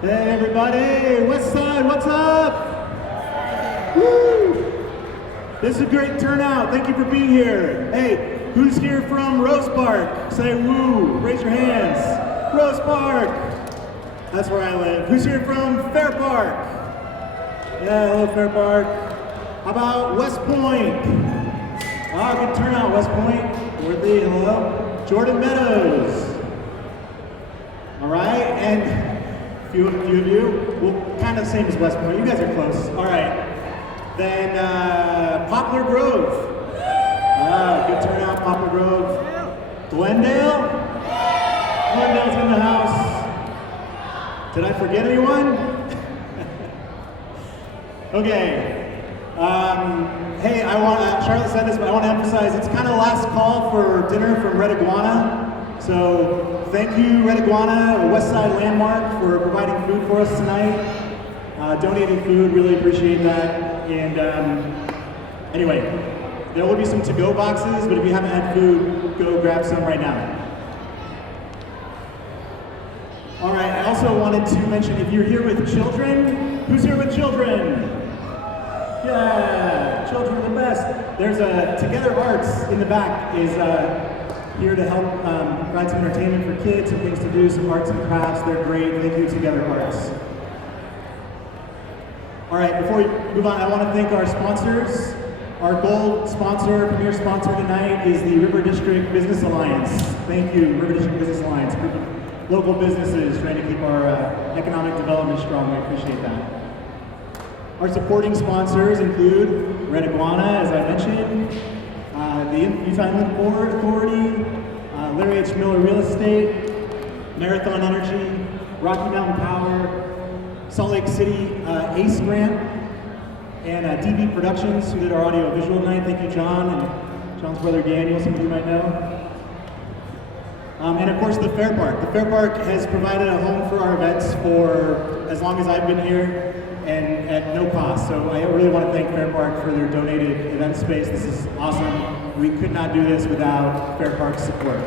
Hey everybody, Westside, what's up? Woo! This is a great turnout. Thank you for being here. Hey, who's here from Rose Park? Say woo, raise your hands. Rose Park. That's where I live. Who's here from Fairpark? Yeah, hello Fairpark. How about West Point? Ah, good turnout, West Point. Worthy, hello. Jordan Meadows. All right, and a few of you, well, kind of the same as West Point. You guys are close. All right. Then Poplar Grove. Ah, good turnout, Poplar Grove. Glendale? Glendale's in the house. Did I forget anyone? Okay. Hey, Charlotte said this, but I want to emphasize it's kind of last call for dinner from Red Iguana. So thank you, Red Iguana, a Westside landmark, for providing food for us tonight. Donating food, really appreciate that. And anyway, there will be some to-go boxes, but if you haven't had food, go grab some right now. All right, I also wanted to mention, if you're here with children, who's here with children? Yeah, children are the best. There's a Together Arts in the back is here to help provide some entertainment for kids, some things to do, some arts and crafts. They're great. Thank you, Together Arts. All right, before we move on, I want to thank our sponsors. Our gold sponsor, premier sponsor tonight is the River District Business Alliance. Thank you, River District Business Alliance, group of local businesses trying to keep our economic development strong. We appreciate that. Our supporting sponsors include Red Iguana, as I mentioned, the Utah Inland Port Authority, Larry H. Miller Real Estate, Marathon Energy, Rocky Mountain Power, Salt Lake City ACE Grant, and DB Productions, who did our audio visual tonight. Thank you, John, and John's brother Daniel, some of you might know. And of course, the Fairpark. The Fairpark has provided a home for our events for as long as I've been here, and at no cost. So I really want to thank Fairpark for their donated event space. This is awesome. We could not do this without Fairpark's support.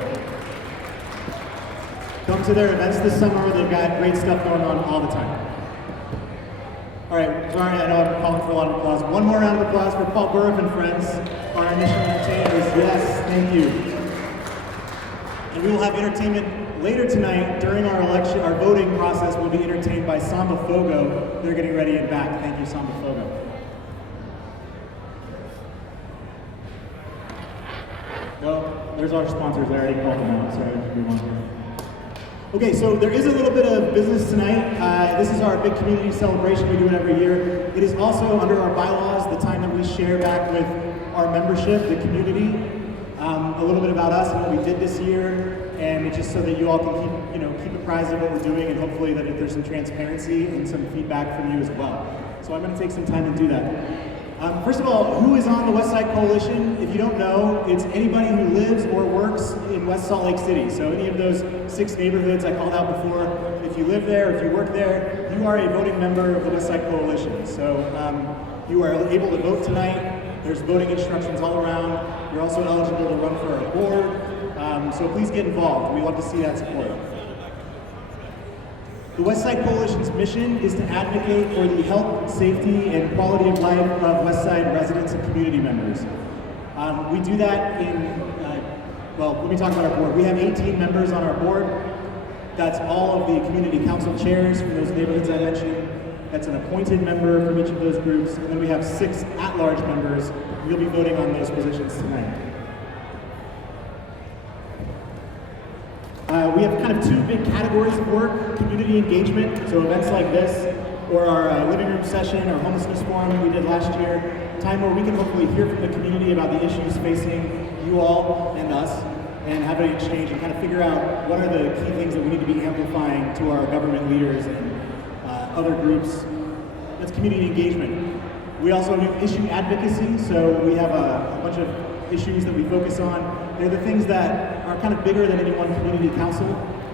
Come to their events this summer. They've got great stuff going on all the time. All right, sorry, I know I'm calling for a lot of applause. One more round of applause for Paul Burriff and friends, our initial entertainers. Yes, thank you. And we will have entertainment later tonight during our election, our voting process. We'll be entertained by Samba Fogo. They're getting ready and back. Thank you, Samba Fogo. No, there's our sponsors. I already called them out. Sorry, everyone. Okay, so there is a little bit of business tonight. This is our big community celebration. We do it every year. It is also under our bylaws the time that we share back with our membership, the community, a little bit about us and what we did this year, and it's just so that you all can keep apprised of what we're doing, and hopefully that if there's some transparency and some feedback from you as well. So I'm going to take some time to do that. First of all, who is on the Westside Coalition? If you don't know, it's anybody who lives or works in West Salt Lake City. So any of those 6 neighborhoods I called out before, if you live there, if you work there, you are a voting member of the Westside Coalition. So you are able to vote tonight. There's voting instructions all around. You're also eligible to run for our board. So please get involved. We love to see that support. The Westside Coalition's mission is to advocate for the health, safety, and quality of life of Westside residents and community members. We do that let me talk about our board. We have 18 members on our board. That's all of the community council chairs from those neighborhoods I mentioned. That's an appointed member from each of those groups. And then we have 6 at-large members. We'll be voting on those positions tonight. We have kind of 2 big categories of work: community engagement, so events like this, or our living room session, or homelessness forum that we did last year, time where we can hopefully hear from the community about the issues facing you all and us, and have an exchange and kind of figure out what are the key things that we need to be amplifying to our government leaders and other groups. That's community engagement. We also do issue advocacy, so we have a bunch of issues that we focus on. They're the things that are kind of bigger than any one community council.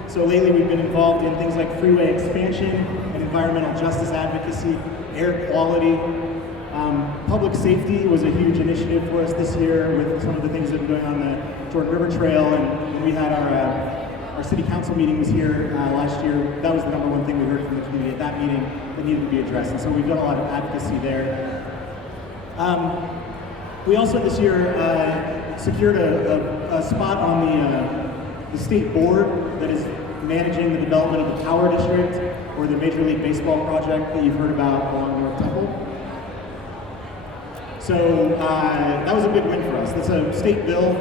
So lately we've been involved in things like freeway expansion and environmental justice advocacy, air quality. Public safety was a huge initiative for us this year with some of the things that have been going on the Jordan River Trail, and we had our city council meeting was here last year. That was the #1 thing we heard from the community at that meeting that needed to be addressed. And so we've done a lot of advocacy there. We also this year secured a spot on the state board that is managing the development of the Power District, or the Major League Baseball project that you've heard about along North Temple. So that was a big win for us. That's a state bill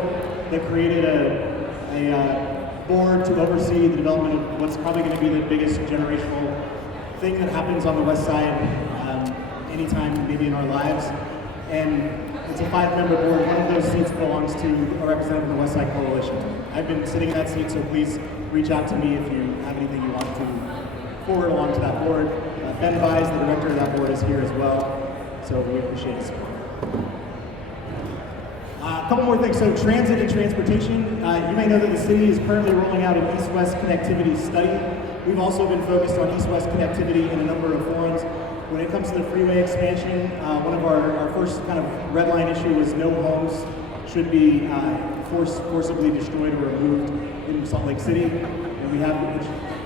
that created a board to oversee the development of what's probably going to be the biggest generational thing that happens on the West Side anytime maybe in our lives. And it's a 5-member board. One of those seats belongs to a representative of the Westside Coalition. I've been sitting in that seat, so please reach out to me if you have anything you want to forward along to that board. Ben Vise, the director of that board, is here as well, so we appreciate his support. A couple more things. So transit and transportation. You may know that the city is currently rolling out an east-west connectivity study. We've also been focused on east-west connectivity in a number of forums. When it comes to the freeway expansion, one of our first kind of red line issue was no homes should be forcibly destroyed or removed in Salt Lake City, and we have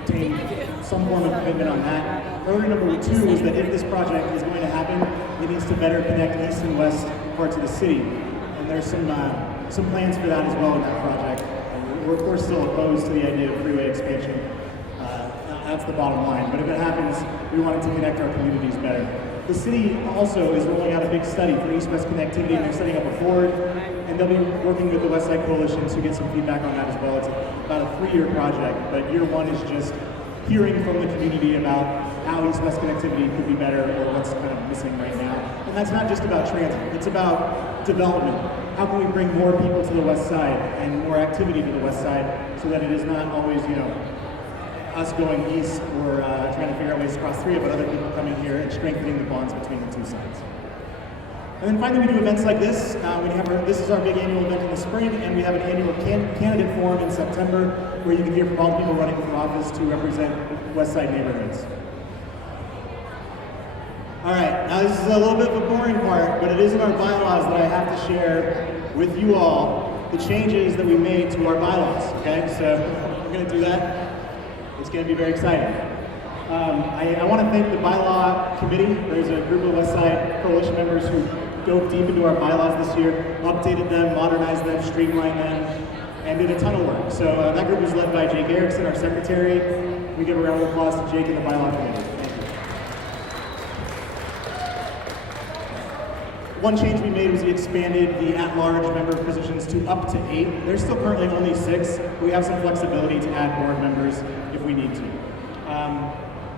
obtained some form of commitment on that. Priority number 2 was that if this project is going to happen, it needs to better connect east and west parts of the city, and there's some plans for that as well in that project. And we're of course still opposed to the idea of freeway expansion. That's the bottom line. But if it happens, we want it to connect our communities better. The city also is rolling out a big study for east-west connectivity, and they're setting up a board, and they'll be working with the Westside Coalition to get some feedback on that as well. It's about a 3-year project, but year 1 is just hearing from the community about how east-west connectivity could be better or what's kind of missing right now. And that's not just about transit, it's about development. How can we bring more people to the West Side and more activity to the West Side so that it is not always, us going east or trying to figure out ways to cross 3, but other people coming here and strengthening the bonds between the 2 sides. And then finally, we do events like this. This is our big annual event in the spring, and we have an annual candidate forum in September where you can hear from all the people running for office to represent West Side neighborhoods. All right, now this is a little bit of a boring part, but it is in our bylaws that I have to share with you all the changes that we made to our bylaws, okay? So we're gonna do that. It's going to be very exciting. I want to thank the bylaw committee. There's a group of Westside Coalition members who dove deep into our bylaws this year, updated them, modernized them, streamlined them, and did a ton of work. So that group was led by Jake Erickson, our secretary. We give a round of applause to Jake and the bylaw committee. Thank you. One change we made was we expanded the at-large member positions to up to 8. There's still currently only 6. We have some flexibility to add board members if we need to.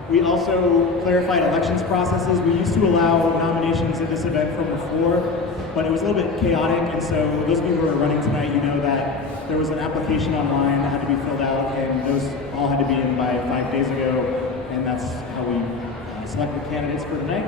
We also clarified elections processes. We used to allow nominations at this event from before, but it was a little bit chaotic, and so those of you who are running tonight, you know that there was an application online that had to be filled out, and those all had to be in by 5 days ago, and that's how we selected candidates for tonight.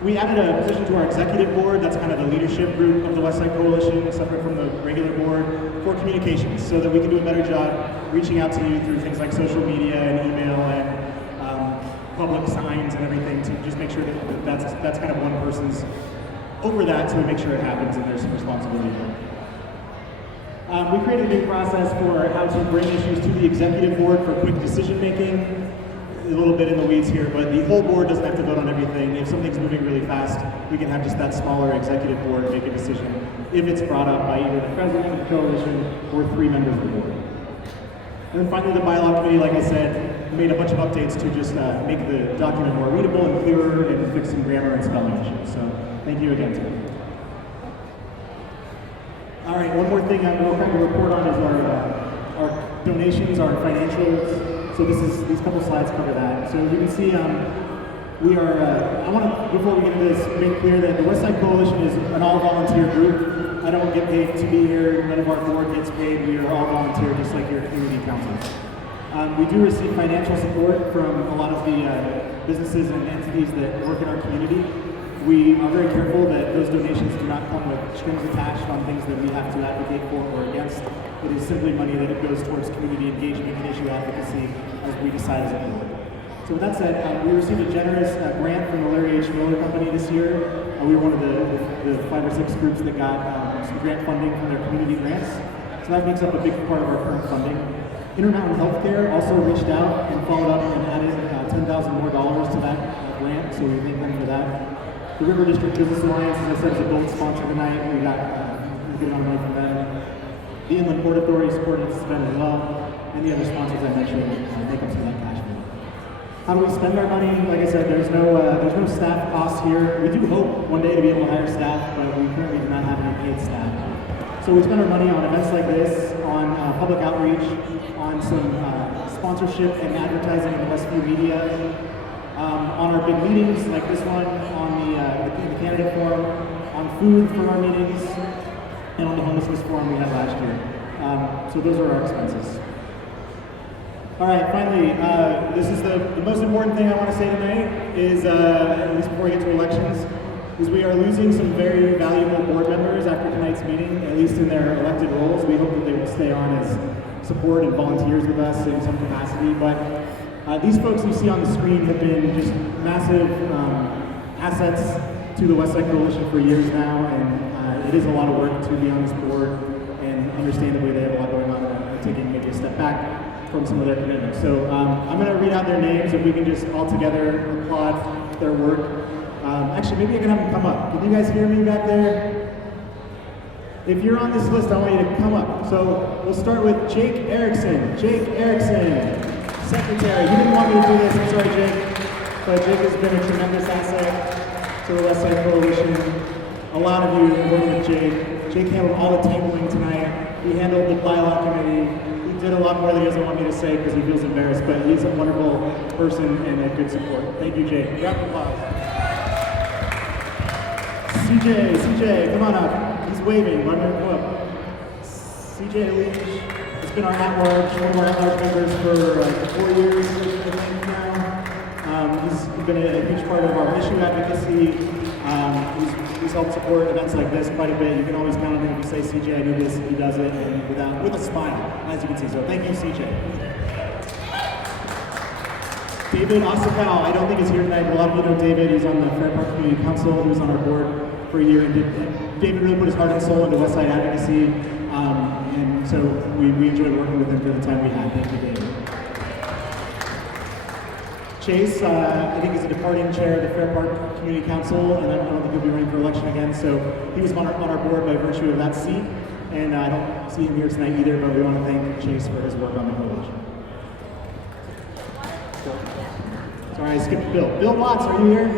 We added a position to our executive board. That's kind of the leadership group of the Westside Coalition, separate from the regular board, for communications, so that we can do a better job reaching out to you through things like social media and email and public signs and everything, to just make sure that that's kind of one person's over that, so we make sure it happens and there's some responsibility there. We created a new process for how to bring issues to the executive board for quick decision making. A little bit in the weeds here, but the whole board doesn't have to vote on everything. If something's moving really fast, we can have just that smaller executive board make a decision if it's brought up by either the president of the coalition or 3 members of the board. And then finally, the bylaw committee, like I said, made a bunch of updates to just make the document more readable and clearer and fix some grammar and spelling issues. So thank you again, Tim. All right, one more thing we'll kind of report on is our donations, our financials. So these couple slides cover that. So you can see we are, I want to, before we get into this, make clear that the Westside Coalition is an all-volunteer group. I don't get paid to be here. None of our board gets paid. We are all volunteer, just like your community councils. We do receive financial support from a lot of the businesses and entities that work in our community. We are very careful that those donations do not come with strings attached on things that we have to advocate for or against. It is simply money that goes towards community engagement and issue advocacy as we decide as a board. So with that said, we received a generous grant from the Larry H. Miller Company this year. We were one of the 5 or 6 groups that got some grant funding from their community grants. So that makes up a big part of our current funding. Intermountain Healthcare also reached out and followed up and added $10,000 more to that grant, so we thank them for that. The River District Business Alliance, as I said, is a gold sponsor tonight. We got a good amount of money from them. The Inland Port Authority supported this event as well, and the other sponsors I mentioned make up some of that cash flow. How do we spend our money? Like I said, there's no staff costs here. We do hope one day to be able to hire staff, but we currently do not have any paid staff. So we spend our money on events like this, on public outreach, on some sponsorship and advertising in the Westview media, on our big meetings like this one, on the candidate forum, on food for our meetings, and on the homelessness forum we had last year. So those are our expenses. All right, finally, this is the most important thing I want to say tonight is, at least before we get to elections, is we are losing some very valuable board members after tonight's meeting, at least in their elected roles. We hope that they will stay on as support and volunteers with us in some capacity, but these folks you see on the screen have been just massive assets to the Westside Coalition for years now, and it is a lot of work to be on this board, and understandably they have a lot going on and taking maybe a step back from some of their commitments. So I'm going to read out their names, if we can just all together applaud their work. Actually, maybe I can have them come up. Can you guys hear me back there? If you're on this list, I want you to come up. So we'll start with Jake Erickson. Jake Erickson, Secretary. You didn't want me to do this, I'm sorry, Jake. But Jake has been a tremendous asset to the Westside Coalition. A lot of you are working with Jake. Jake handled all the tabling tonight. He handled the bylaw committee. He did a lot more than he doesn't want me to say because he feels embarrassed, but he's a wonderful person and a good support. Thank you, Jake. Round of applause. CJ, come on up. He's waving, but I'm going to come up. CJ Leach has been our at-large, one of our at-large members for 4 years, I think now. He's been a huge part of our issue advocacy. He's helped support events like this quite a bit. You can always count on him if you say, CJ, I do this, he does it, and with a smile, as you can see. So thank you, CJ. David Osakawa, I don't think he's here tonight, but a lot of you know David. He's on the Fairpark Community Council. He was on our board for a year, and David really put his heart and soul into Westside advocacy, and so we enjoyed working with him for the time we had. Thank you, David. Chase, I think he's a departing chair of the Fairpark Community Council, and I don't think he'll be running for election again, so he was on our board by virtue of that seat, and I don't see him here tonight either, but we want to thank Chase for his work on the coalition. Sorry, I skipped Bill. Bill Watts, are you here?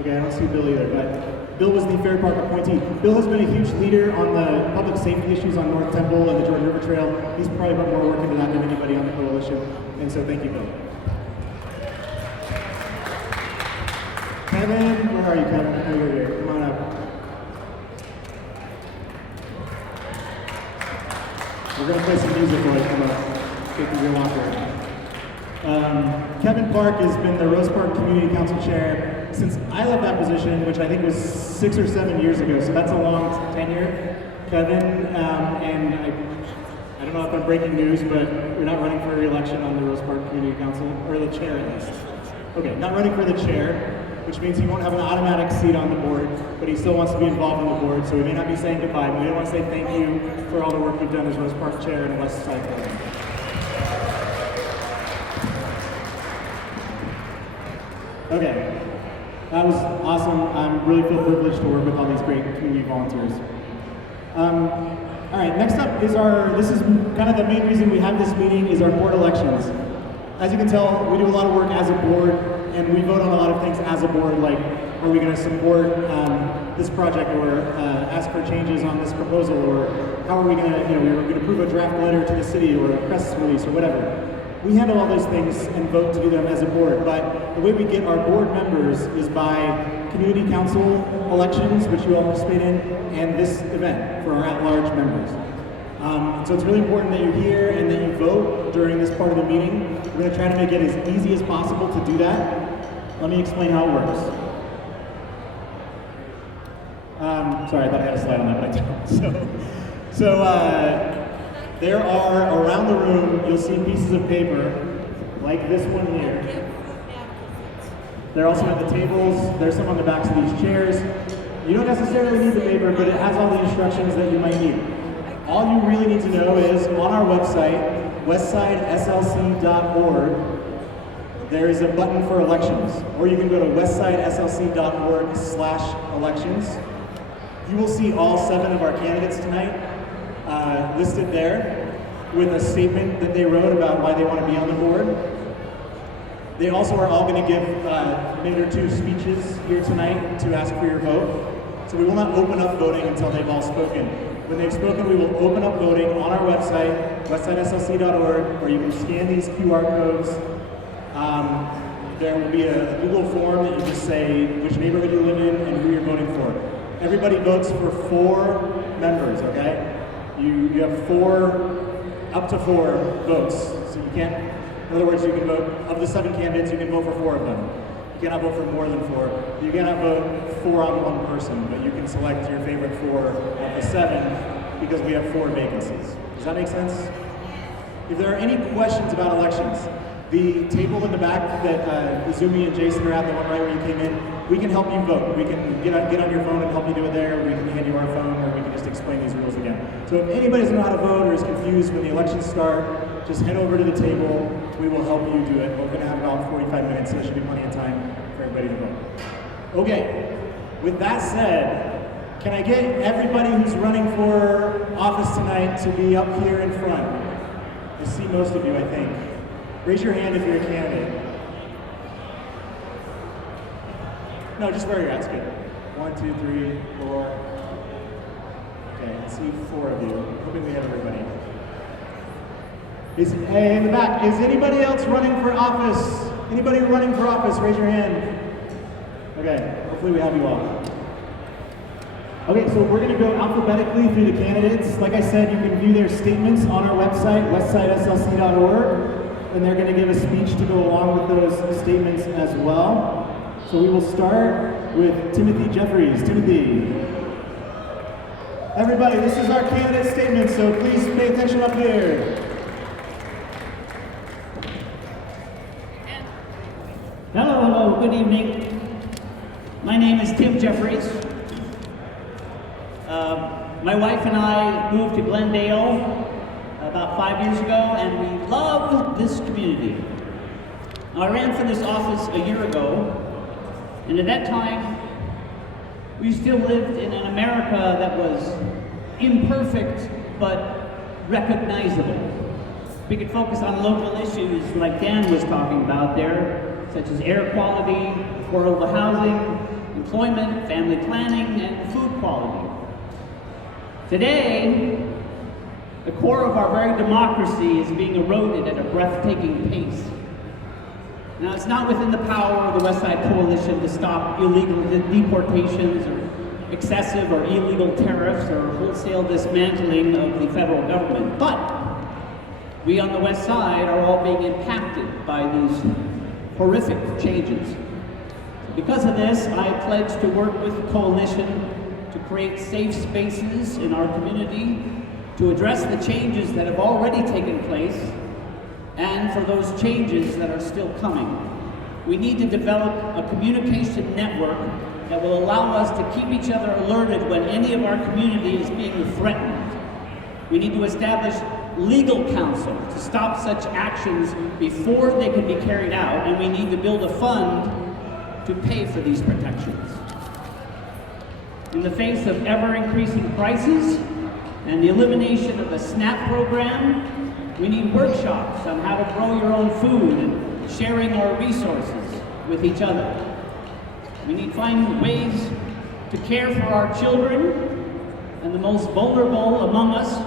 Okay, I don't see Bill either, but Bill was the Fairpark appointee. Bill has been a huge leader on the public safety issues on North Temple and the Jordan River Trail. He's probably put more work into that than anybody on the coalition, and so thank you, Bill. Kevin, where are you, Kevin? I know you're here. Come on up. We're going to play some music while you come up. Take your locker. Kevin Park has been the Rose Park Community Council Chair since I left that position, which I think was 6 or 7 years ago, so that's a long tenure. Kevin, and I don't know if I'm breaking news, but you're not running for re-election on the Rose Park Community Council, or the chair at least. Okay, not running for the chair, which means he won't have an automatic seat on the board, but he still wants to be involved in the board, so we may not be saying goodbye, but we want to say thank you for all the work you've done as Rose Park Chair and Westside Coalition. Okay, that was awesome. I really feel privileged to work with all these great community volunteers. All right, next up is this is kind of the main reason we have this meeting, is our board elections. As you can tell, we do a lot of work as a board, and we vote on a lot of things as a board, like are we going to support this project, or ask for changes on this proposal, or how are we going to, we're going to approve a draft letter to the city, or a press release, or whatever. We handle all those things and vote to do them as a board, but the way we get our board members is by community council elections, which you all participate in, and this event for our at-large members. So it's really important that you're here and that you vote during this part of the meeting. We're going to try to make it as easy as possible to do that. Let me explain how it works. Sorry, I thought I had a slide on that, but I don't. So there are, around the room, you'll see pieces of paper, like this one here. They're also at the tables. There's some on the backs of these chairs. You don't necessarily need the paper, but it has all the instructions that you might need. All you really need to know is, on our website, westsideslc.org, there is a button for elections, or you can go to westsideslc.org/elections. You will see all 7 of our candidates tonight listed there with a statement that they wrote about why they want to be on the board. They also are all going to give a minute or 2 speeches here tonight to ask for your vote. So we will not open up voting until they've all spoken. When they've spoken, we will open up voting on our website, westsideslc.org, where you can scan these QR codes. There will be a Google form that you just say which neighborhood you live in and who you're voting for. Everybody votes for 4 members, okay? You have up to 4 votes. So you can't, in other words, you can vote, of the 7 candidates, you can vote for 4 of them. You cannot vote for more than 4. You cannot vote 4 on one person, but you can select your favorite 4 of the 7 because we have 4 vacancies. Does that make sense? If there are any questions about elections, the table in the back that Izumi and Jason are at, the one right where you came in, we can help you vote. We can get on your phone and help you do it there. We can hand you our phone, or we can just explain these rules again. So if anybody doesn't know how to vote or is confused when the elections start, just head over to the table. We will help you do it. We're going to have about 45 minutes, so there should be plenty of time for everybody to vote. Okay, with that said, can I get everybody who's running for office tonight to be up here in front? I see most of you, I think. Raise your hand if you're a candidate. No, just where you're at, it's good. 1, 2, 3, 4. Okay, I see 4 of you. Hoping we have everybody. Hey, in the back, is anybody else running for office? Anybody running for office, raise your hand. Okay, hopefully we have you all. Okay, so we're gonna go alphabetically through the candidates. Like I said, you can view their statements on our website, westsideslc.org, and they're gonna give a speech to go along with those statements as well. So we will start with Timothy Jeffries. Timothy. Everybody, this is our candidate statement, so please pay attention up here. Hello, good evening. My name is Tim Jeffries. My wife and I moved to Glendale about 5 years ago, and we love this community. I ran for this office a year ago, and at that time, we still lived in an America that was imperfect, but recognizable. We could focus on local issues like Dan was talking about there, such as air quality, affordable housing, employment, family planning, and food quality. Today, the core of our very democracy is being eroded at a breathtaking pace. Now, it's not within the power of the Westside Coalition to stop illegal deportations or excessive or illegal tariffs or wholesale dismantling of the federal government, but we on the West Side are all being impacted by these horrific changes. Because of this, I pledge to work with the coalition to create safe spaces in our community to address the changes that have already taken place and for those changes that are still coming. We need to develop a communication network that will allow us to keep each other alerted when any of our community is being threatened. We need to establish legal counsel to stop such actions before they can be carried out, and we need to build a fund to pay for these protections. In the face of ever-increasing prices and the elimination of the SNAP program, we need workshops on how to grow your own food and sharing our resources with each other. We need to find ways to care for our children and the most vulnerable among us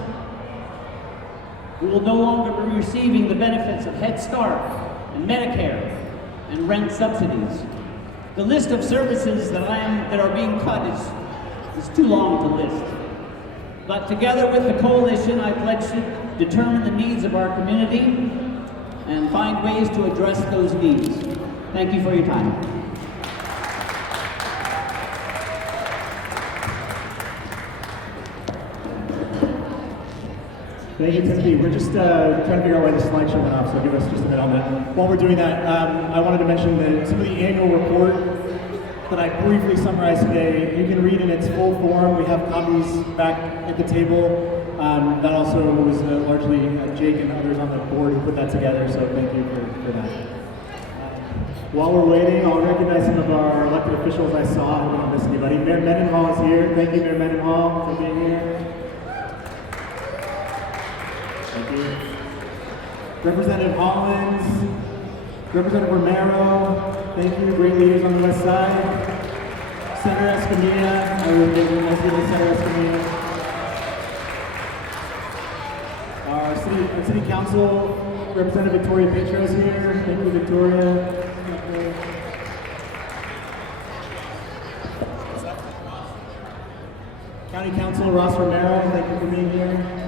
who will no longer be receiving the benefits of Head Start and Medicare and rent subsidies. The list of services that are being cut is too long to list. But together with the coalition, I pledge to determine the needs of our community and find ways to address those needs. Thank you for your time. Thank you, Timothy. We're just trying to figure out why the slideshow went off, so give us just a minute on that. While we're doing that, I wanted to mention that some of the annual report that I briefly summarized today, you can read in its full form. We have copies back at the table. That also was largely Jake and others on the board who put that together, so thank you for that. While we're waiting, I'll recognize some of our elected officials I saw. I don't want to miss anybody. Mayor Mendenhall is here. Thank you, Mayor Mendenhall, for being here. Thank you. Representative Hollins, Representative Romero, thank you. Great leaders on the west side. Senator Escamilla, I would give nice to Senator Escamilla. Our city council representative Victoria Petros here. Thank you, Victoria. County Council Ross Romero, thank you for being here.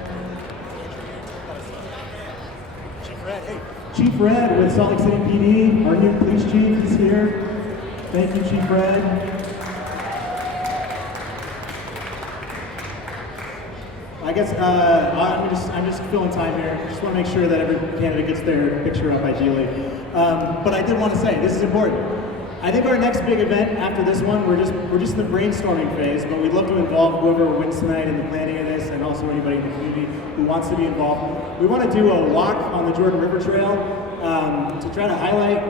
Chief Red with Salt Lake City PD, our new police chief is here. Thank you, Chief Red. I guess I'm just filling time here. Just want to make sure that every candidate gets their picture up ideally. But I did want to say this is important. I think our next big event after this one, we're just in the brainstorming phase, but we'd love to involve whoever wins tonight in the planning of this, and also anybody in the community who wants to be involved. We want to do a walk on the Jordan River Trail to try to highlight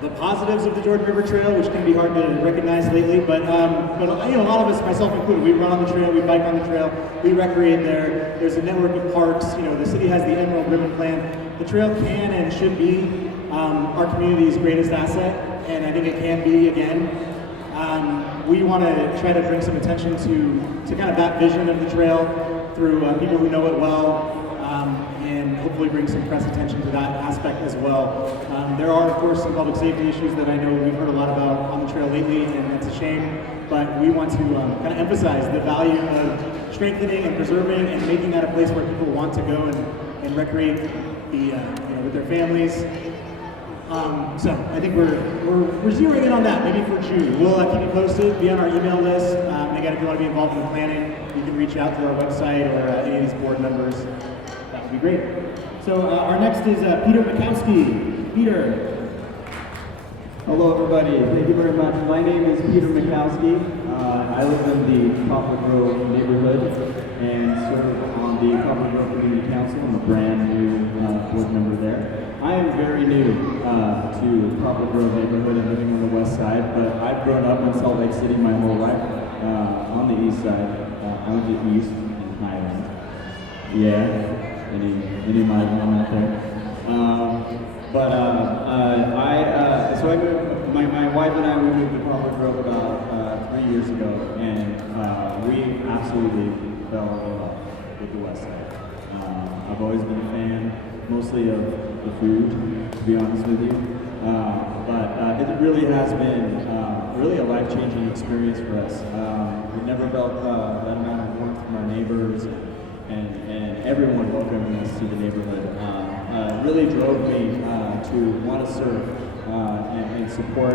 the positives of the Jordan River Trail, which can be hard to recognize lately, but you know, a lot of us, myself included, we run on the trail, we bike on the trail, we recreate there. There's a network of parks. You know, the city has the Emerald Ribbon Plan. The trail can and should be our community's greatest asset, and I think it can be again. We want to try to bring some attention to kind of that vision of the trail through people who know it well, and hopefully bring some press attention to that aspect as well. There are, of course, some public safety issues that I know we've heard a lot about on the trail lately, and it's a shame, but we want to kind of emphasize the value of strengthening and preserving and making that a place where people want to go and recreate with their families. So I think we're zeroing in on that, maybe for June. We'll keep you posted, be on our email list. And again, if you want to be involved in the planning, you can reach out to our website or any of these board members. That would be great. So our next is Peter Mikowski. Peter. Hello, everybody. Thank you very much. My name is Peter Mikowski. I live in the Poplar Grove neighborhood and serve on the Poplar Grove Community Council. I'm a brand new board member there. I am very new to Poplar Grove neighborhood and living on the west side, but I've grown up in Salt Lake City my whole life on the east side, on the east in Highland. Yeah, any of my mom out there. So I moved, my wife and I, we moved to Poplar Grove about 3 years ago, and we absolutely fell in love with the west side. I've always been a fan, mostly of the food, to be honest with you. But it really has been really a life-changing experience for us. We never felt that amount of warmth from our neighbors and everyone welcoming us to the neighborhood. Really drove me to want to serve and support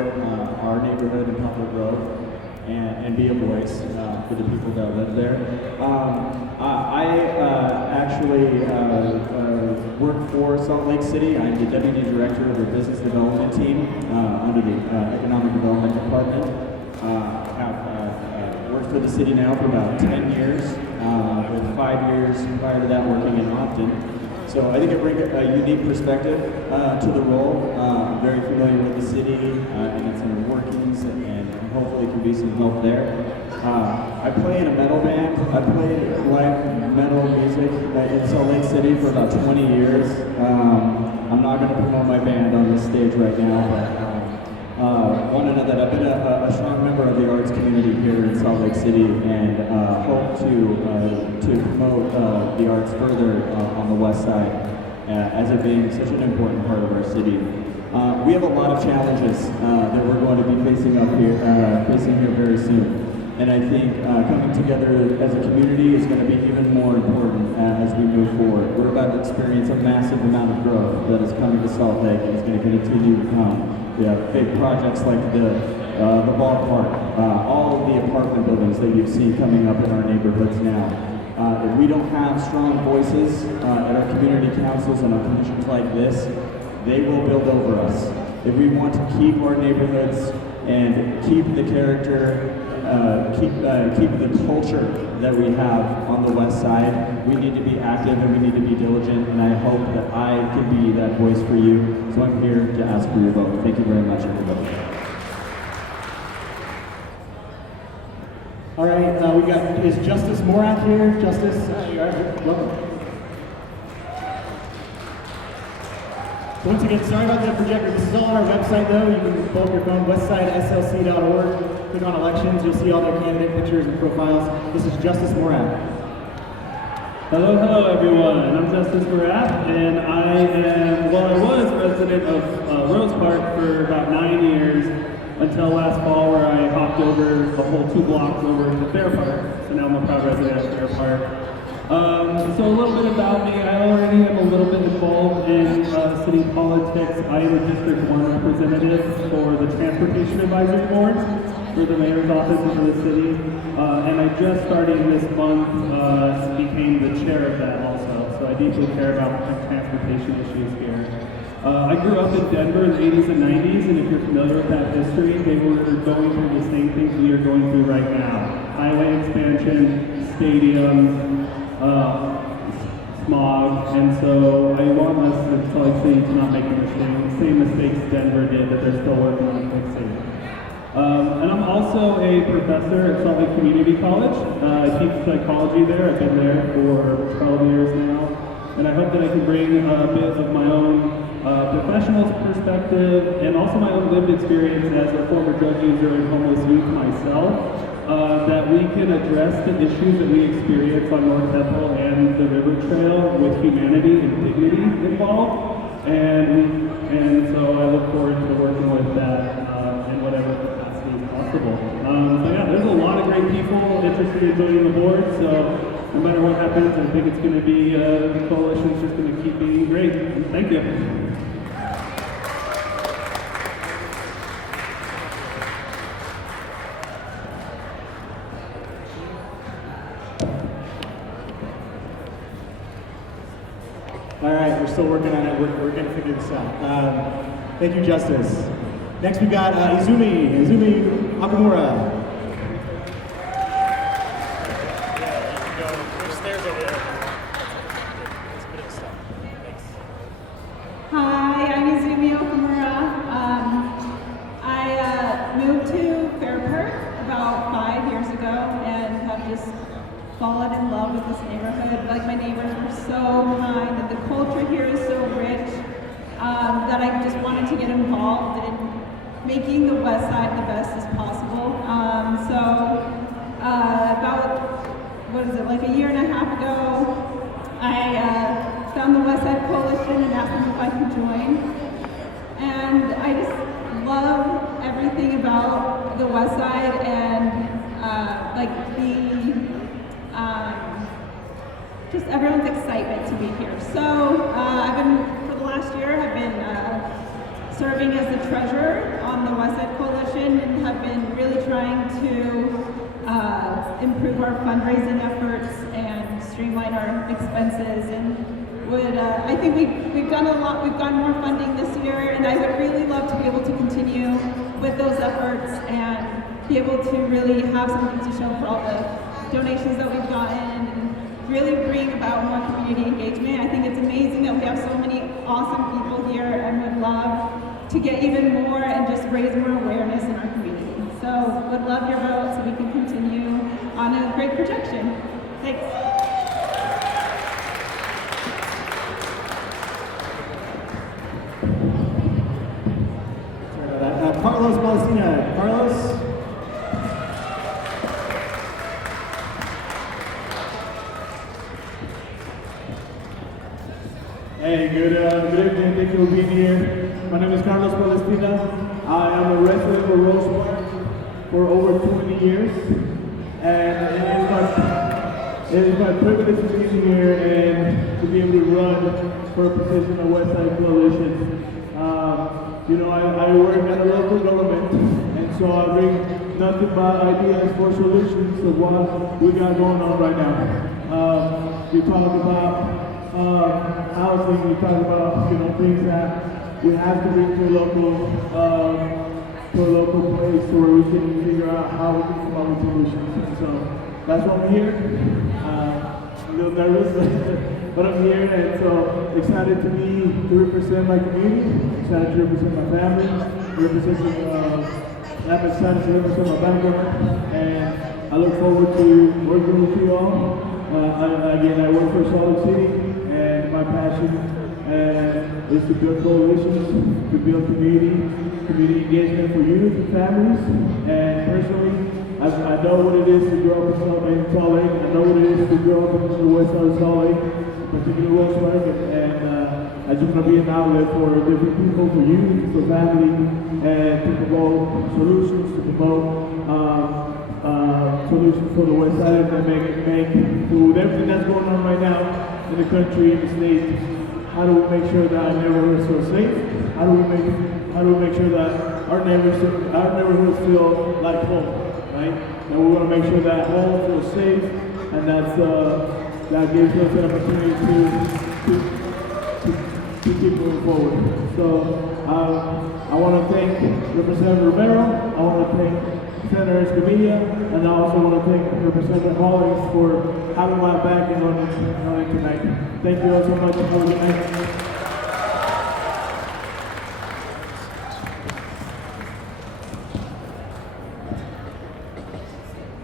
our neighborhood in Poplar Grove and be a voice for the people that live there. I actually work for Salt Lake City. I'm the Deputy Director of the Business Development Team under the Economic Development Department. I've worked for the city now for about 10 years, with 5 years prior to that working in Austin. So I think I bring a unique perspective to the role. I'm very familiar with the city and its inner workings, and hopefully can be some help there. I play in a metal band. I played live metal music in Salt Lake City for about 20 years. I'm not going to promote my band on this stage right now, but want to know that I've been a strong member of the arts community here in Salt Lake City, and hope to promote the arts further on the west side, as it being such an important part of our city. We have a lot of challenges that we're going to be facing here very soon. And I think coming together as a community is going to be even more important as we move forward. We're about to experience a massive amount of growth that is coming to Salt Lake and is going to continue to come. We have big projects like the ballpark, all of the apartment buildings that you've seen coming up in our neighborhoods now. If we don't have strong voices at our community councils and on commissions like this, they will build over us. If we want to keep our neighborhoods and keep the character keep the culture that we have on the west side. We need to be active and we need to be diligent, and I hope that I can be that voice for you. So I'm here to ask for your vote. Thank you very much, everybody. All right, is Justice Morath here? Justice, welcome. So once again, sorry about the projector. This is all on our website, though. You can pull up your phone, westsideslc.org. Click on elections. You'll see all their candidate pictures and profiles. This is Justice Morath. Hello, everyone. I'm Justice Morath, and I was resident of Rose Park for about 9 years until last fall, where I hopped over a whole 2 blocks over to Fairpark. So now I'm a proud resident of Fairpark. So a little bit about me. I already am a little bit involved in city politics. I am a District 1 representative for the Transportation Advisory Board for the mayor's office and for the city. And I just starting this month became the chair of that also. So I deeply care about transportation issues here. I grew up in Denver in the 80s and 90s, and if you're familiar with that history, they were going through the same things we are going through right now. Highway expansion, stadiums, smog, and so I want us in Salt Lake City to not make the same mistakes Denver did that they're still working on fixing. And I'm also a professor at Salt Lake Community College. I teach psychology there. I've been there for 12 years now, and I hope that I can bring a bit of my own professional perspective and also my own lived experience as a former drug user and homeless youth myself. That we can address the issues that we experience on North Bethel and the River Trail with humanity and dignity involved, and so I look forward to working with that in whatever capacity is possible. So yeah, there's a lot of great people interested in joining the board, so no matter what happens, I think it's going to be, the coalition's just going to keep being great. Thank you. All right, we're still working on it. We're going to figure this out. Thank you, Justice. Next, we got Izumi Akamura. There's stairs over there. It's a bit of stuff. Thanks. Hi, I'm Izumi Okamura. I moved to Fairpark about 5 years ago and have just fallen in love with this neighborhood. Like, my neighbors were so kind, and the culture here is so rich that I just wanted to get involved in making the West Side the best as possible. About, like a year and a half ago, I found the Westside Coalition and asked them if I could join. And I just love everything about the West Side and just everyone's excitement to be here. So for the last year, I've been serving as the treasurer on the Westside Coalition and have been really trying to improve our fundraising efforts and streamline our expenses. And I think we've done a lot. We've gotten more funding this year, and I would really love to be able to continue with those efforts and be able to really have something to show for all the donations that we've gotten and really bring about more community engagement. I think it's amazing that we have so many awesome people here and would love to get even more and just raise more awareness in our community. So would love your vote so we can continue on a great projection. Thanks. Sorry about that. Carlos Palestina. Carlos? Hey, good evening. Thank you for being here. My name is Carlos Palestina. I am a resident of Rose Park for over 20 years, and it is my privilege to be here and to be able to run for a position of Westside Coalition. I work at a local government, and so I bring nothing but ideas for solutions of what we got going on right now. We talk about housing, we talk about things that we have to bring to local to a local place where we can figure out how we can come up with solutions. So that's why I'm here. I'm a little nervous, but I'm here, and so excited to represent my community, excited to represent my family, I'm excited to represent my background, and I look forward to working with you all. I work for Salt Lake City, and my passion is to build coalitions, to build community engagement for youth and families. And personally, I know what it is to grow up in Salt Lake. I know what it is to grow up in the west side of Salt Lake, particularly Westside, and I just want to be an outlet for different people, for youth, for family, and to promote solutions, to promote solutions for the west side, and make with everything that's going on right now in the country, in the state. How do we make sure that our neighborhoods feel safe? How do we make sure that our neighborhoods feel like home, right? And we want to make sure that home feels safe, and that gives us an opportunity to keep moving forward. So I want to thank Representative Romero. I want to thank Senator Escamilla, and I also want to thank Representative Hollings for having my back and running tonight. Thank you all so much. Have a good night.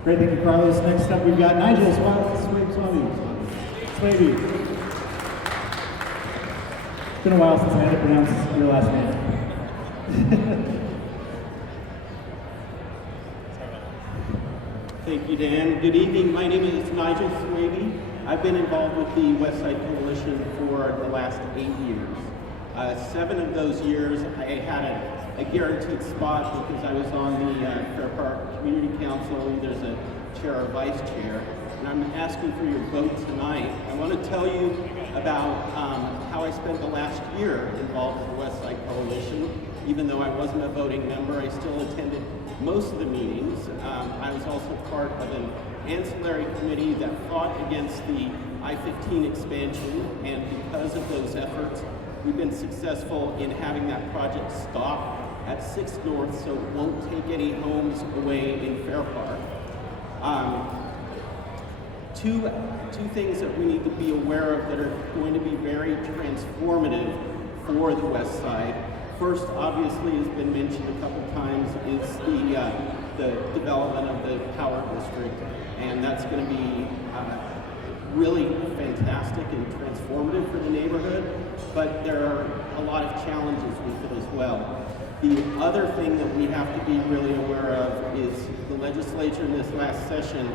Great, thank you, Carlos. Next up, we've got Nigel Swaby. It's been a while since I had to pronounce your last name. Thank you, Dan. Good evening. My name is Nigel Swaby. I've been involved with the Westside Coalition for the last 8 years. 7 of those years, I had a guaranteed spot because I was on the Fairpark Community Council, either as a chair or vice chair. And I'm asking for your vote tonight. I want to tell you about how I spent the last year involved with the Westside Coalition. Even though I wasn't a voting member, I still attended most of the meetings. I was also part of an ancillary committee that fought against the I-15 expansion, and because of those efforts, we've been successful in having that project stop at 6th North, so it won't take any homes away in Fairpark. Two things that we need to be aware of that are going to be very transformative for the West Side. First, obviously, has been mentioned a couple times, is the development of the power district, and that's going to be really fantastic and transformative for the neighborhood, but there are a lot of challenges with it as well. The other thing that we have to be really aware of is the legislature in this last session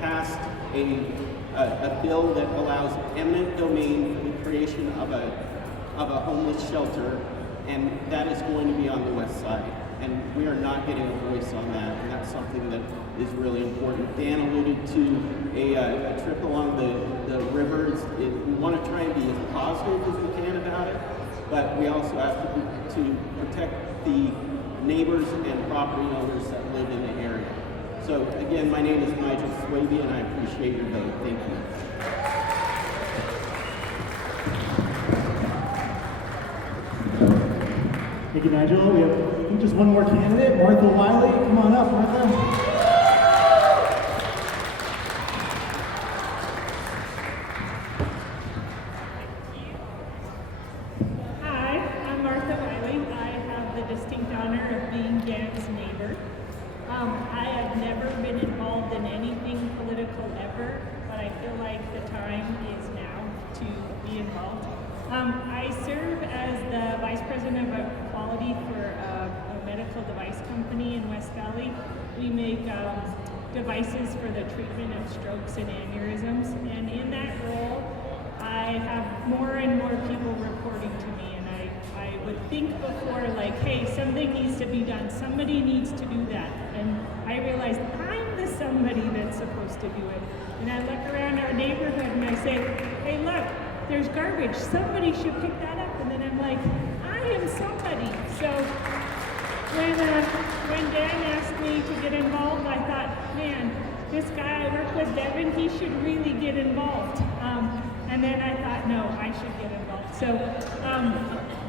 passed a bill that allows eminent domain for the creation of a homeless shelter, and that is going to be on the west side. And we are not getting a voice on that, and that's something that is really important. Dan alluded to a trip along the rivers. We want to try and be as positive as we can about it, but we also have to protect the neighbors and property owners that live in the area. So again, my name is Nigel Swaby, and I appreciate your vote. Thank you. Thank you, Nigel. We have just one more candidate, Martha Wiley. Come on up, Martha. Hi, I'm Martha Wiley. I have the distinct honor of being Dan's neighbor. I have never been involved in anything political ever, but I feel like the time is now to be involved. I serve as the Vice President of Quality for a medical device company in West Valley. We make devices for the treatment of strokes and aneurysms, and in that role, I have more and more people reporting to me, and I would think before, like, hey, something needs to be done, somebody needs to do that, and I realized I'm the somebody that's supposed to do it. And I look around our neighborhood and I say, hey, look, there's garbage, somebody should pick that up. And then I'm like, I am somebody. So when Dan asked me to get involved, I thought, man, this guy I work with, Devin, he should really get involved. And then I thought, no, I should get involved. So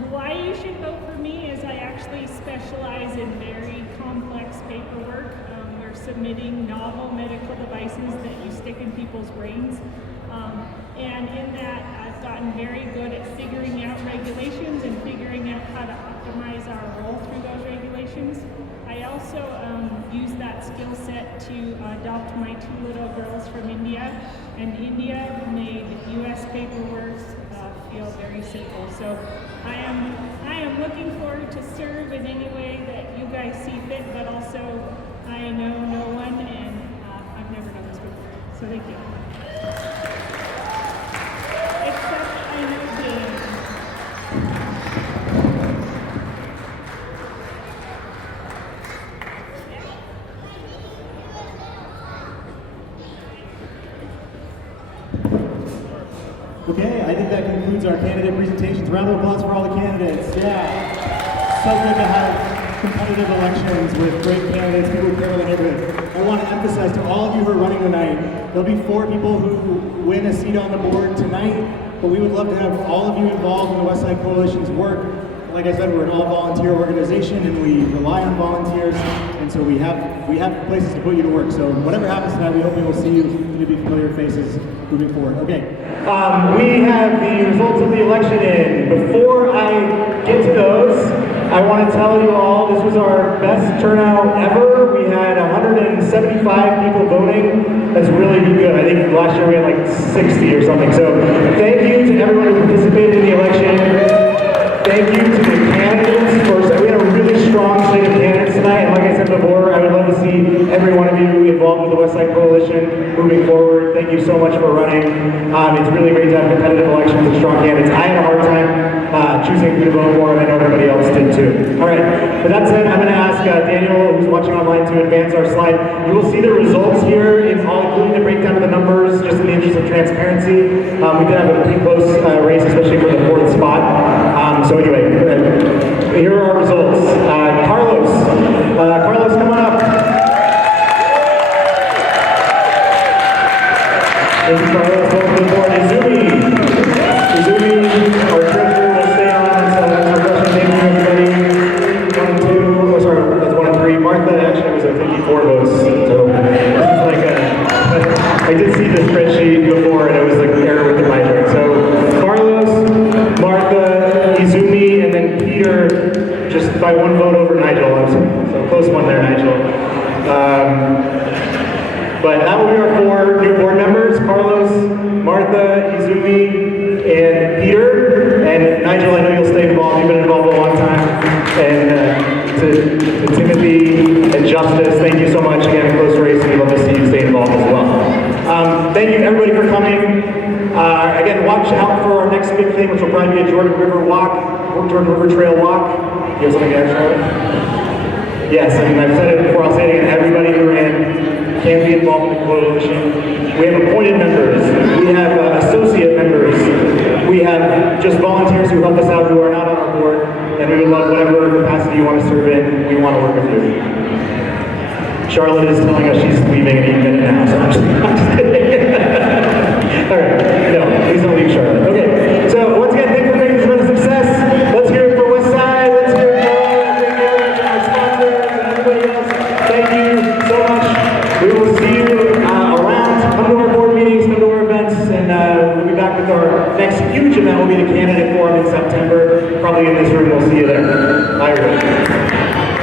why you should vote for me is I actually specialize in very paperwork. We're submitting novel medical devices that you stick in people's brains. And in that, I've gotten very good at figuring out regulations and figuring out how to optimize our role through those regulations. I also use that skill set to adopt my 2 little girls from India, and India made U.S. paperwork feel very simple. So I am looking forward to serve in any way that you guys see fit, but also I know no one, and I've never done this before. So thank you. Except I know Dan. Okay, I think that concludes our candidate presentations. Round of applause for all the candidates. Yeah. So good to have competitive elections with great candidates, people who care about the neighborhood. I want to emphasize to all of you who are running tonight, there'll be 4 people who win a seat on the board tonight, but we would love to have all of you involved in the Westside Coalition's work. Like I said, we're an all-volunteer organization and we rely on volunteers, and so we have places to put you to work. So whatever happens tonight, we hope we will see you, maybe familiar faces moving forward. Okay. We have the results of the election in. Before I get to those, I want to tell you all this was our best turnout ever. We had 175 people voting. That's really good. I think last year we had like 60 or something. So thank you to everyone who participated in the election. Thank you to the candidates. We had a really strong slate of candidates tonight, and like I said before, I would love to see every one of you involved with the Westside Coalition moving forward. Thank you so much for running. It's really great to have competitive elections and strong candidates. I had a hard time choosing who to vote for, and I know everybody else did too. All right, with that said, I'm going to ask Daniel, who's watching online, to advance our slide. You will see the results here, including the breakdown of the numbers, just in the interest of transparency. We did have a pretty close race, especially for the 4th spot. So anyway, here are our results. Carlos, come on up. Thank you, Carlos. Welcome to the board. Izumi, our treasurer, will stay on. So that's our question. Thank you, everybody. 1 and 2. Oh, sorry, that's 1 and 3. Martha actually was at 54 votes. So this is like I did see the spreadsheet before, and it was like error with the mic. So Carlos, Martha, Izumi, and then Peter, just by 1 vote over Nigel. So close one there, Nigel. But that will be our 4 new board members: Carlos, Martha, Izumi, and Peter. And Nigel, I know you'll stay involved. You've been involved a long time. And to Timothy and Justice, thank you so much. Again, a close race, and we'd love to see you stay involved as well. Thank you, everybody, for coming. Again, watch out for our next big thing, which will probably be a Jordan River Trail walk. You have something to add, Charlotte? Yes, and I've said it before, I'll say it again. Everybody who ran can be involved in the coalition. We have appointed members. We have associate members. We have just volunteers who help us out who are not on our board. And we would love whatever capacity you want to serve in. We want to work with you. Charlotte is telling us she's leaving any minute now, so I'm just kidding. All right, no, please don't leave Charlotte. Okay, so once again, thank you for making this event a success. Let's hear it for Westside. Let's hear it for our sponsors and everybody else. Thank you so much. We will see you around. Come to our board meetings, come to our events, and we'll be back with our next huge event. Will be the candidate forum in September. Probably in this room. We'll see you there. Bye, everybody.